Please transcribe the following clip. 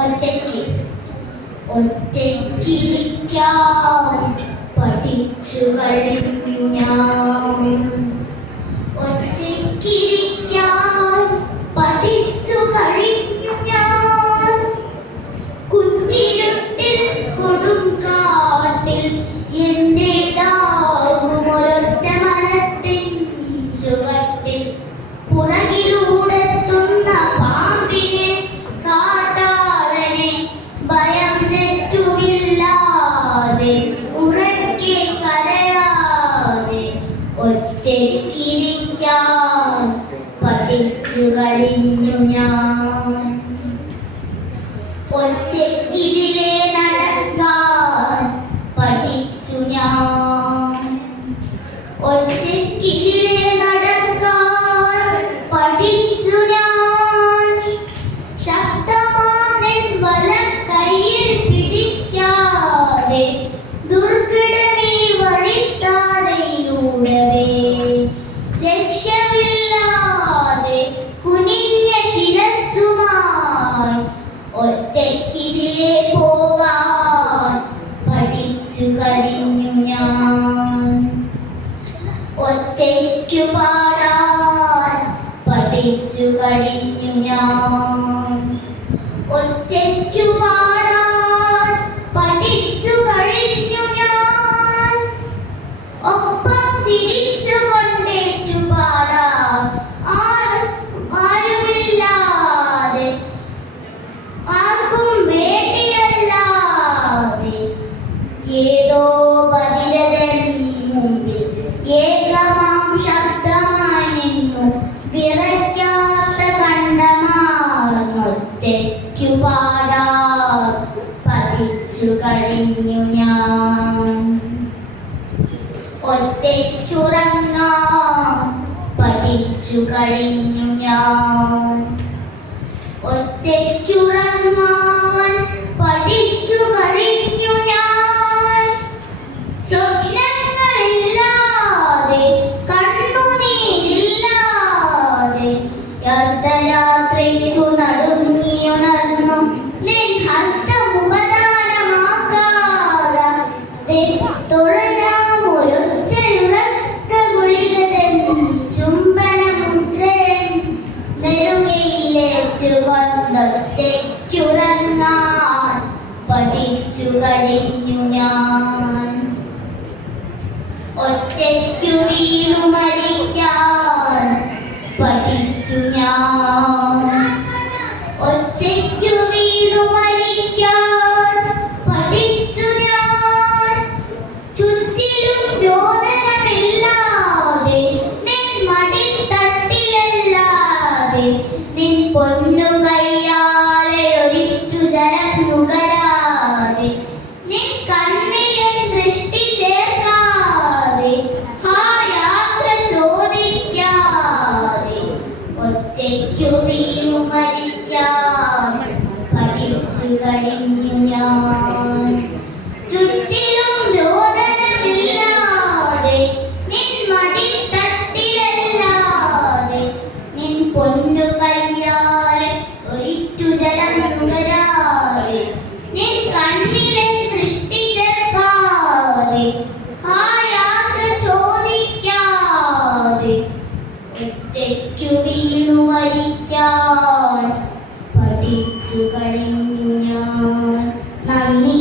ഒറ്റയ്ക്ക് ഒറ്റയ്ക്കിരിക്കാൻ പഠിച്ചു കഴിഞ്ഞു ഞാൻ. ഒറ്റയ്ക്കിരിക്കാൻ പഠിച്ചു കഴിഞ്ഞു ഞാൻ. കുറ്റിരുട്ടിൽ കൊടുങ്കാട്ടിൽ എന്റേതാകുമൊരൊറ്റ മനത്തിൻ ചുവട്ടിൽ പുറകിലൂടെത്തുന്ന പാമ്പിനെ കാട്ടാളനെ ഭയം തെറ്റുമില്ലാതെ ഉറക്കെ കരയാതെ ഒറ്റയ്ക്കിരിക്കാൻ പഠിച്ചു കഴിഞ്ഞു ഞാൻ. ഒറ്റയ്ക്കിതിലെ നടക്കാൻ പഠിച്ചു ഞാൻ. ഒറ്റയ്ക്കിതിലെ നടക്കാൻ പഠിച്ചു ഞാൻ. ശക്തമാണെൻ വലം കയ്യിൽ പിടിക്കാതെ ദുർഘടമീ വഴിത്താരയിലൂടവേ ലക്ഷ്യമില്ലാതെ കുനിഞ്ഞ ശിരസ്സുമായി ഒറ്റയ്ക്കിതിലെ പോകാൻ പഠിച്ചു കഴിഞ്ഞു ഞാൻ. ഒറ്റയ്ക്കു പാടാൻ പഠിച്ചു കഴിഞ്ഞു ഞാൻ. ഒറ്റയ്ക്കു പാടാൻ പഠിച്ചു കഴിഞ്ഞു ഞാൻ. ഒപ്പം ചിരിച്ചുകൊണ്ടേറ്റു പാടാൻ ആരുമില്ലാതെ ആർക്കും വേണ്ടിയല്ലാതെ ഏതോ ബധിരതൻ മുമ്പിൽ ഏകമാം ശബ്ദമായി നിന്നു വിറയ്ക്കാത്ത കണ്ടമാർന്നൊറ്റയ്ക്കു പാടാൻ പഠിച്ചു കഴിഞ്ഞു ഞാൻ. ഒറ്റയ്ക്കുറങ്ങാൻ പഠിച്ചു കഴിഞ്ഞു ഞാൻ. ഒറ്റയ്ക്കുറങ്ങാൻ പഠിച്ചു കഴിഞ്ഞു ഞാൻ. സ്വപ്നങ്ങളില്ലാതെ കണ്ണുനീരില്ലാതെ അർദ്ധരാത്രിക്കു നടുങ്ങിയുണർന്നു നിൻ ഹസ്തമുപദാനമാക്കാതെ തുടരാമൊരൊറ്റയുറക്ക ഗുളികതൻ ചുംബനമുദ്രൻ നെറുകയിലേറ്റുകൊണ്ടൊറ്റയ്ക്കുറങ്ങാൻ പഠിച്ചു കഴിഞ്ഞു ഞാൻ. ഒറ്റയ്ക്കു വീണു മരിക്കാൻ പഠിച്ചു ഞാൻ. ഒറ്റയ്ക്കു വീണു മരിക്കാൻ പഠിച്ചു ഞാൻ. ചുറ്റിലും രോദനമില്ലാതെ നിൻ മടിത്തട്ടിലല്ലാതെ നിൻ പൊന്നു കയ്യാലെ ഒരിറ്റു ജലം നുകരാതെ നിൻ കണ്ണിലും ദൃഷ്ടി ചേർക്കാതെ ആ യാത്ര ചോദിക്കാതെ ഒറ്റയ്ക്കു വീണു മരിക്കാൻ പഠിച്ചു കഴിഞ്ഞു ഞാൻ. ചുറ്റിലും രോദനമില്ലാതെ നിൻ മടിത്തട്ടിലല്ലാതെ നിൻ പൊന്നു കയ്യാലെ ഒരിറ്റു ജലം നുകരാതെ നിൻ കണ്ണിലെ സൃഷ്ടി ചേർക്കാതെ ആ യാത്ര ചോദിക്കാതെ ഒറ്റയ്ക്കു വീണു മരിക്കാൻ പഠിച്ചു കഴിഞ്ഞു ഞാൻ. നന്ദി.